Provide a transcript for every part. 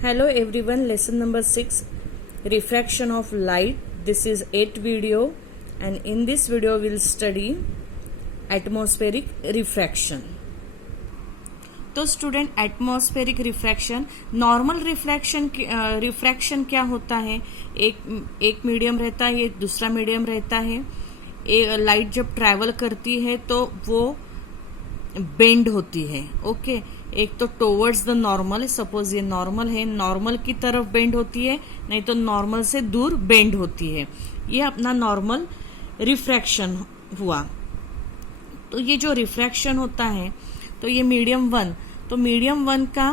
Hello everyone, lesson number 6, refraction of light. This is 8th video and in this video we'll study atmospheric refraction. तो student atmospheric refraction, normal refraction क्या होता है? एक medium रहता है, एक दूसरा मीडियम रहता है. लाइट जब ट्रैवल करती है तो वो बेंड होती है. ओके, एक तो टुवर्ड्स द नॉर्मल, सपोज ये नॉर्मल है, नॉर्मल की तरफ बेंड होती है, नहीं तो नॉर्मल से दूर बेंड होती है. ये अपना नॉर्मल रिफ्रैक्शन हुआ. तो ये जो रिफ्रैक्शन होता है तो ये मीडियम 1, तो मीडियम 1 का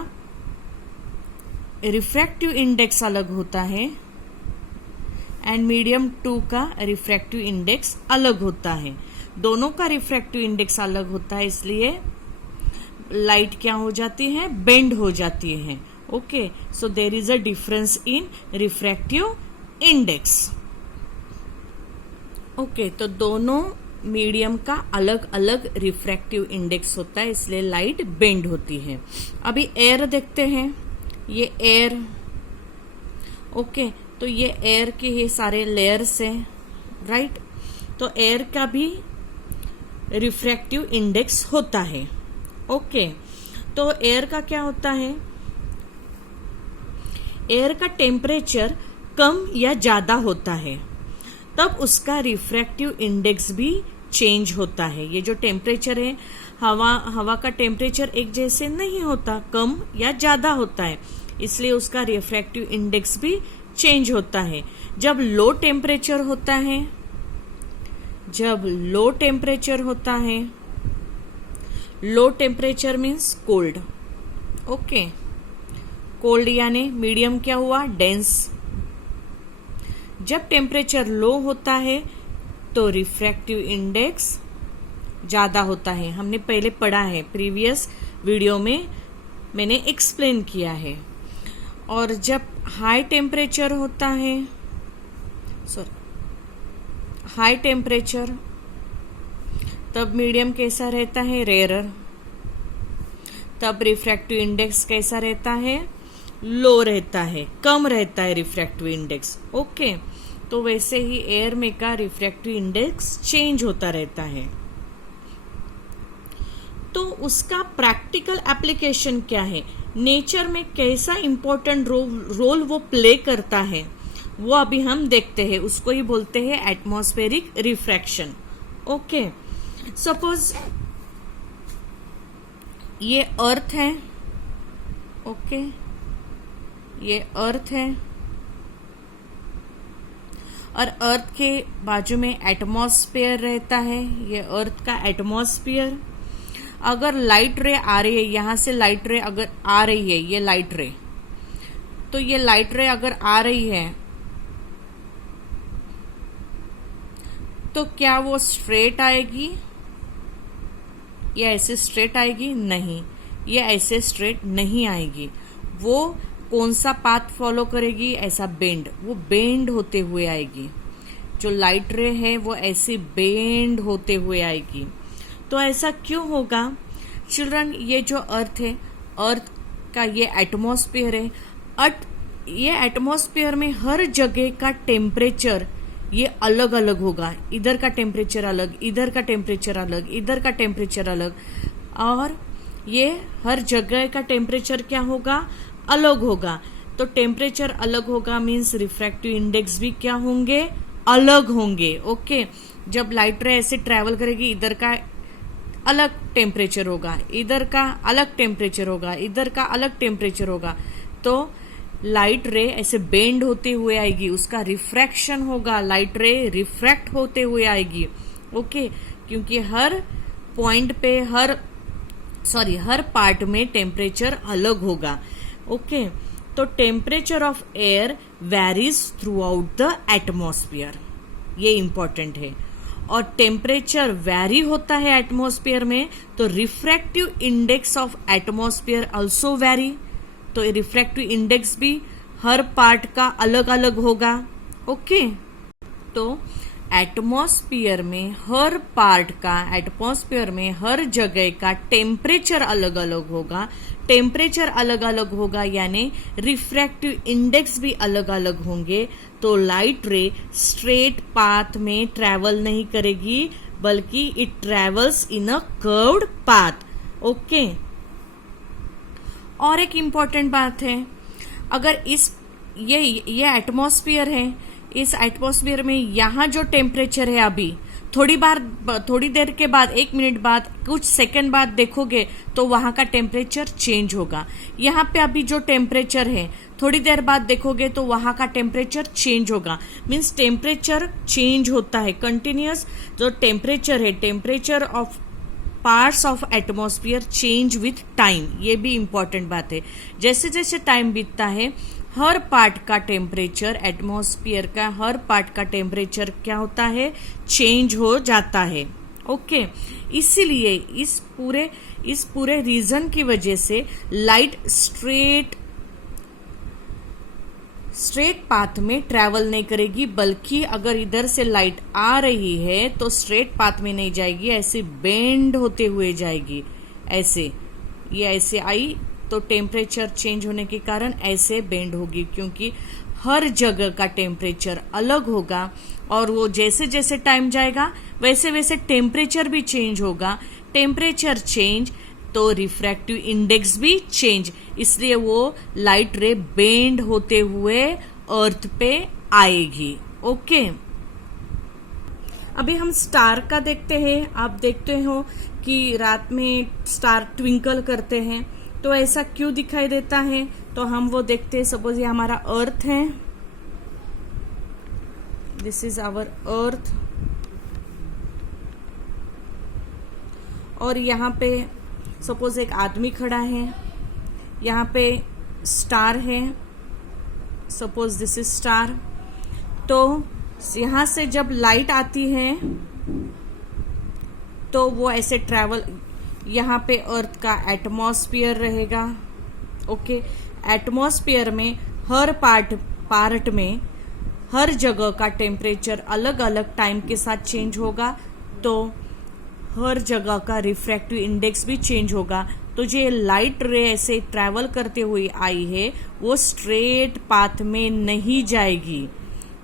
रिफ्रैक्टिव इंडेक्स अलग होता है एंड मीडियम 2 का रिफ्रैक्टिव इंडेक्स अलग होता है. दोनों का रिफ्रैक्टिव इंडेक्स अलग होता है, इसलिए लाइट क्या हो जाती है? बेंड हो जाती है. Okay, so there is a difference in refractive index. Okay, तो दोनों मीडियम का अलग अलग रिफ्रैक्टिव इंडेक्स होता है, इसलिए लाइट बेंड होती है. अभी एयर देखते हैं. ये एयर, ओके, तो ये एयर के ये सारे लेयर्स हैं, राइट. तो एयर का भी रिफ्रैक्टिव इंडेक्स होता है. ओके, तो एयर का क्या होता है? एयर का टेम्परेचर कम या ज्यादा होता है, तब उसका रिफ्रैक्टिव इंडेक्स भी चेंज होता है. ये जो टेम्परेचर है, हवा का टेम्परेचर एक जैसे नहीं होता, कम या ज्यादा होता है, इसलिए उसका रिफ्रैक्टिव इंडेक्स भी चेंज होता है. जब लो टेम्परेचर होता है, low temperature means cold. Okay, cold यानी मीडियम क्या हुआ? डेंस. जब टेम्परेचर लो होता है तो रिफ्रैक्टिव इंडेक्स ज्यादा होता है. हमने पहले पढ़ा है, प्रीवियस वीडियो में मैंने एक्सप्लेन किया है. और जब हाई टेम्परेचर होता है, हाई टेम्परेचर, तब मीडियम कैसा रहता है? रेयरर. तब रिफ्रैक्टिव इंडेक्स कैसा रहता है? लो रहता है, कम रहता है रिफ्रैक्टिव इंडेक्स. ओके, तो वैसे ही एयर में का रिफ्रैक्टिव इंडेक्स चेंज होता रहता है. तो उसका प्रैक्टिकल एप्लीकेशन क्या है? नेचर में कैसा इंपॉर्टेंट रोल वो प्ले करता है, वो अभी हम देखते हैं. उसको ही बोलते हैं एटमॉस्फेरिक रिफ्रैक्शन. ओके, सपोज ये अर्थ है. ओके, ये अर्थ है और अर्थ के बाजू में एटमॉस्फेयर रहता है. ये अर्थ का एटमॉस्फेयर. अगर लाइट रे आ रही है, यहां से लाइट रे अगर आ रही है, ये लाइट रे, तो ये लाइट रे अगर आ रही है तो क्या वो स्ट्रेट आएगी या ऐसे स्ट्रेट आएगी? नहीं, ये ऐसे स्ट्रेट नहीं आएगी. वो कौन सा पाथ फॉलो करेगी? ऐसा बेंड, वो बेंड होते हुए आएगी. जो लाइट रे है वो ऐसे बेंड होते हुए आएगी. तो ऐसा क्यों होगा चिल्ड्रन? ये जो अर्थ है, अर्थ का ये एटमॉस्फेयर है. ये एटमॉस्फेयर में हर जगह का टेम्परेचर ये अलग अलग होगा. इधर का टेम्परेचर अलग, इधर का टेम्परेचर अलग, इधर का टेम्परेचर अलग, और ये हर जगह का टेम्परेचर क्या होगा? अलग होगा. तो टेम्परेचर अलग होगा मीन्स रिफ्रैक्टिव इंडेक्स भी क्या होंगे? अलग होंगे. ओके, जब लाइट रे ऐसे ट्रैवल करेगी, इधर का अलग टेम्परेचर होगा, इधर का अलग टेम्परेचर होगा, इधर का अलग टेम्परेचर होगा, तो लाइट रे ऐसे बेंड होते हुए आएगी, उसका रिफ्रैक्शन होगा, लाइट रे रिफ्रैक्ट होते हुए आएगी. ओके, क्योंकि हर पॉइंट पे, हर पार्ट में टेम्परेचर अलग होगा. ओके, तो temperature of air varies through out the atmosphere, ये इंपॉर्टेंट है. और टेम्परेचर वेरी होता है एटमॉस्फेयर में, तो refractive index of atmosphere also very. तो रिफ्रैक्टिव इंडेक्स भी हर पार्ट का अलग अलग होगा. ओके, तो एटमॉस्फेयर में हर पार्ट का, एटमॉस्फेयर में हर जगह का टेम्परेचर अलग अलग होगा। टेम्परेचर अलग अलग होगा यानी रिफ्रैक्टिव इंडेक्स भी अलग अलग होंगे, तो लाइट रे स्ट्रेट पाथ में ट्रैवल नहीं करेगी, बल्कि it travels in a curved path. Okay. और एक इम्पॉर्टेंट बात है, अगर ये एटमॉस्फेयर है, इस एटमॉस्फेयर में यहाँ जो टेम्परेचर है अभी, थोड़ी देर के बाद, 1 मिनट बाद, कुछ सेकंड बाद देखोगे तो वहां का टेम्परेचर चेंज होगा। यहाँ पे अभी जो टेम्परेचर है, थोड़ी देर बाद देखोगे तो वहां का टेम्परेचर चेंज होगा। मीन्स टेम्परेचर चेंज होता है, कंटिन्यूअस जो टेम्परेचर है, temperature of parts of atmosphere change with time. ये भी इंपॉर्टेंट बात है। जैसे जैसे टाइम बीतता है, हर पार्ट का टेम्परेचर, एटमॉस्फेयर का हर पार्ट का टेम्परेचर क्या होता है, चेंज हो जाता है। ओके। इसीलिए इस पूरे रीजन की वजह से लाइट स्ट्रेट पाथ में ट्रैवल नहीं करेगी, बल्कि अगर इधर से लाइट आ रही है तो स्ट्रेट पाथ में नहीं जाएगी, ऐसे बेंड होते हुए जाएगी। ये ऐसे आई तो टेम्परेचर चेंज होने के कारण ऐसे बेंड होगी, क्योंकि हर जगह का टेम्परेचर अलग होगा और वो जैसे जैसे टाइम जाएगा वैसे वैसे टेम्परेचर भी चेंज होगा। टेम्परेचर चेंज तो रिफ्रैक्टिव इंडेक्स भी चेंज, इसलिए वो लाइट रे बेंड होते हुए अर्थ पे आएगी। ओके। अभी हम स्टार का देखते हैं। आप देखते हो कि रात में स्टार ट्विंकल करते हैं, तो ऐसा क्यों दिखाई देता है, तो हम वो देखते हैं। सपोज ये हमारा अर्थ है, दिस इज आवर अर्थ, और यहाँ पे सपोज एक आदमी खड़ा है, यहाँ पे स्टार है, सपोज दिस इज स्टार। तो यहाँ से जब लाइट आती है तो वो ऐसे ट्रैवल, यहाँ पे अर्थ का एटमॉस्फेयर रहेगा। ओके। एटमॉस्फेयर में हर पार्ट में हर जगह का टेम्परेचर अलग अलग टाइम के साथ चेंज होगा, तो हर जगह का रिफ्रैक्टिव इंडेक्स भी चेंज होगा। तो जो लाइट रे ऐसे ट्रैवल करते हुए आई है, वो स्ट्रेट पाथ में नहीं जाएगी।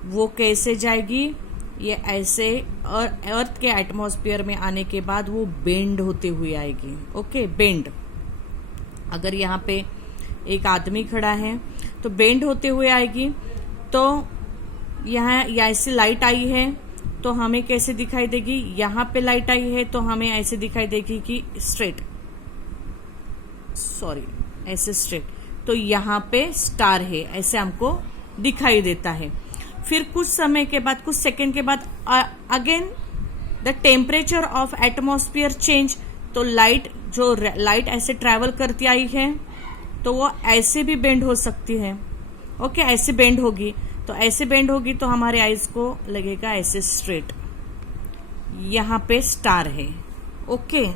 वो कैसे जाएगी, ये ऐसे अर्थ के एटमॉस्फेयर में आने के बाद वो बेंड होते हुए आएगी। ओके। बेंड, अगर यहाँ पे एक आदमी खड़ा है तो बेंड होते हुए आएगी। तो यहाँ ऐसे लाइट आई है तो हमें कैसे दिखाई देगी, यहाँ पे लाइट आई है तो हमें ऐसे दिखाई देगी कि ऐसे स्ट्रेट। तो यहाँ पे स्टार है, ऐसे हमको दिखाई देता है। फिर कुछ समय के बाद, कुछ सेकंड के बाद again the temperature of atmosphere change, तो लाइट ऐसे ट्रैवल करती आई है तो वो ऐसे भी बेंड हो सकती है। ओके। ऐसे बेंड होगी, तो ऐसे बेंड होगी तो हमारे आईज को लगेगा ऐसे स्ट्रेट, यहाँ पे स्टार है। ओके।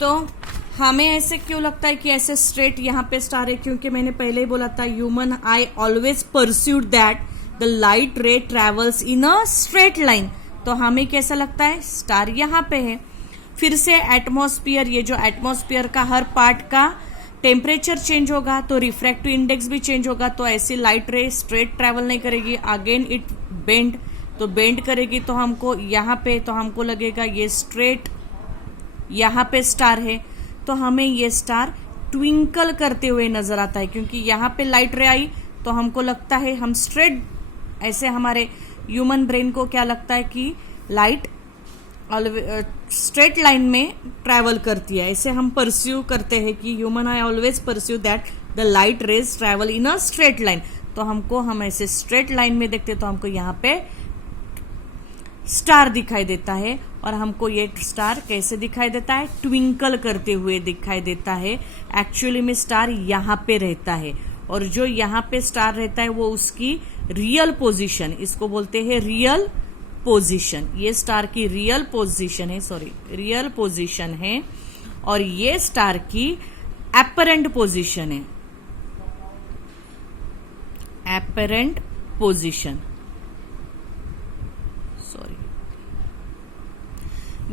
तो हमें ऐसे क्यों लगता है कि ऐसे स्ट्रेट यहाँ पे स्टार है, क्योंकि मैंने पहले ही बोला था, human eye always pursued that the light ray travels in a straight line. तो हमें कैसा लगता है, स्टार यहाँ पे है। फिर से एटमॉस्फेयर, ये जो एटमॉस्फेयर का हर पार्ट का टेम्परेचर चेंज होगा तो रिफ्रैक्टिव इंडेक्स भी चेंज होगा, तो ऐसी लाइट रे स्ट्रेट ट्रैवल नहीं करेगी, अगेन इट बेंड, तो बेंड करेगी तो हमको यहाँ पे, तो हमको लगेगा ये स्ट्रेट, यहाँ पे स्टार है तो हमें ये स्टार ट्विंकल करते हुए नजर आता है, क्योंकि यहाँ पे लाइट रे आई तो हमको लगता है हम स्ट्रेट, ऐसे हमारे ह्यूमन ब्रेन को क्या लगता है कि लाइट स्ट्रेट लाइन में ट्रैवल करती है, ऐसे हम परस्यू करते हैं कि human eye always pursue that the light rays travel in a straight line. तो हम ऐसे स्ट्रेट लाइन में देखते तो हमको यहाँ पे स्टार दिखाई देता है, और हमको ये स्टार कैसे दिखाई देता है, ट्विंकल करते हुए दिखाई देता है। एक्चुअली में स्टार यहाँ पे रहता है, और जो यहाँ पे स्टार रहता है वो उसकी रियल पोजीशन, इसको बोलते हैं रियल पोजीशन। ये स्टार की रियल पोजीशन है, और ये स्टार की एपरेंट पोजीशन है, एपरेंट पोजीशन।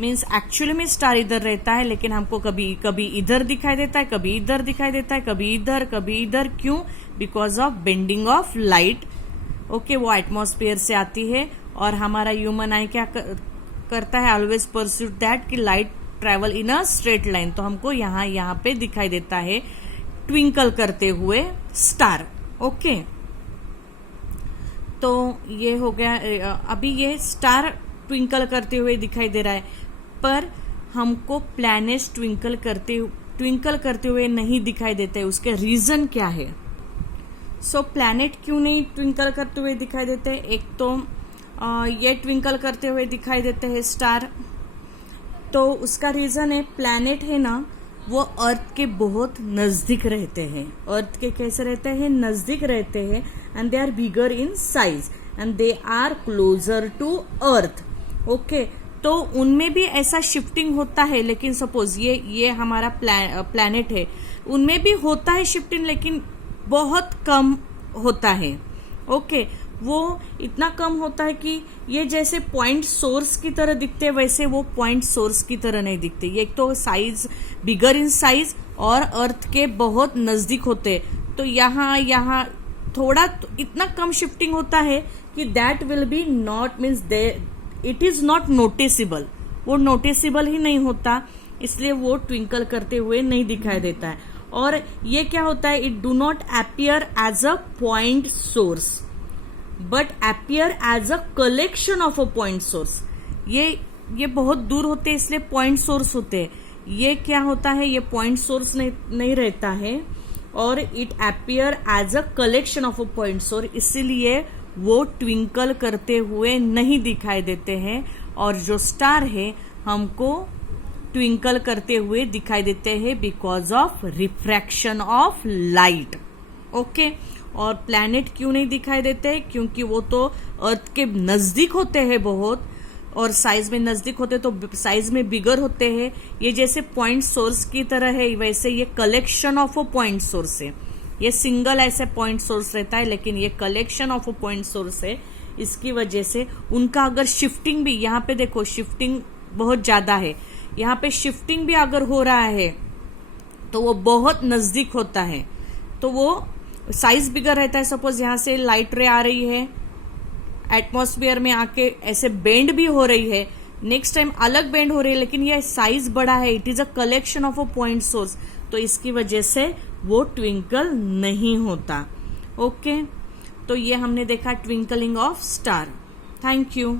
मीन्स एक्चुअली में स्टार इधर रहता है, लेकिन हमको कभी कभी इधर दिखाई देता है, कभी इधर दिखाई देता है, कभी इधर. क्यों? Because of bending of light. Okay, वो एटमॉस्फेयर से आती है और हमारा ह्यूमन आई क्या करता है, ऑलवेज परस्यूट दैट कि light travel in a straight line. तो हमको यहाँ पे दिखाई देता है ट्विंकल करते हुए स्टार. ओके, तो ये हो गया. अभी ये स्टार ट्विंकल करते हुए दिखाई दे रहा है, पर हमको प्लैनेट्स ट्विंकल करते हुए नहीं दिखाई देते. उसके रीजन क्या है? सो प्लैनेट क्यों नहीं ट्विंकल करते हुए दिखाई देते? एक तो ये ट्विंकल करते हुए दिखाई देते हैं स्टार. तो उसका रीजन है, प्लैनेट है ना, वो अर्थ के बहुत नजदीक रहते हैं. अर्थ के कैसे रहते हैं? नजदीक रहते हैं. And they are bigger in size and they are closer to earth. Okay, तो उनमें भी ऐसा शिफ्टिंग होता है, लेकिन सपोज ये हमारा प्लैनेट है, उनमें भी होता है शिफ्टिंग, लेकिन बहुत कम होता है. ओके, वो इतना कम होता है कि ये जैसे पॉइंट सोर्स की तरह दिखते हैं, वैसे वो पॉइंट सोर्स की तरह नहीं दिखते. ये एक तो साइज बिगर इन साइज और अर्थ के बहुत नजदीक होते हैं. तो यहाँ थोड़ा इतना कम शिफ्टिंग होता है कि that will be not means they it is not noticeable. वो नोटिसेबल ही नहीं होता, इसलिए वो ट्विंकल करते हुए नहीं दिखाई देता है. और ये क्या होता है, it do not appear as a point source but appear as a collection of a point source. ये बहुत दूर होते हैं, इसलिए पॉइंट सोर्स होते हैं. ये क्या होता है, ये पॉइंट सोर्स नहीं रहता है और it appear as a collection of a point source, इसीलिए वो ट्विंकल करते हुए नहीं दिखाई देते हैं. और जो स्टार है हमको ट्विंकल करते हुए दिखाई देते हैं because of refraction of light. Okay, और प्लैनेट क्यों नहीं दिखाई देते? क्योंकि वो तो अर्थ के नजदीक होते हैं बहुत, और साइज में नजदीक होते तो साइज में बिगर होते हैं. ये जैसे पॉइंट सोर्स की तरह है, वैसे ये collection of a point source है. ये सिंगल ऐसे पॉइंट सोर्स रहता है, लेकिन ये collection of a point source है. इसकी वजह से उनका अगर शिफ्टिंग भी, यहाँ पे देखो शिफ्टिंग बहुत ज्यादा है, यहाँ पे शिफ्टिंग भी अगर हो रहा है तो वो बहुत नजदीक होता है, तो वो साइज बिगर रहता है. सपोज यहाँ से लाइट रे आ रही है, एटमॉस्फेयर में आके ऐसे बेंड भी हो रही है, नेक्स्ट टाइम अलग बेंड हो रही है, लेकिन ये साइज बड़ा है, it is a collection of a point source, तो इसकी वजह से वो ट्विंकल नहीं होता. ओके, तो ये हमने देखा twinkling of star. Thank you.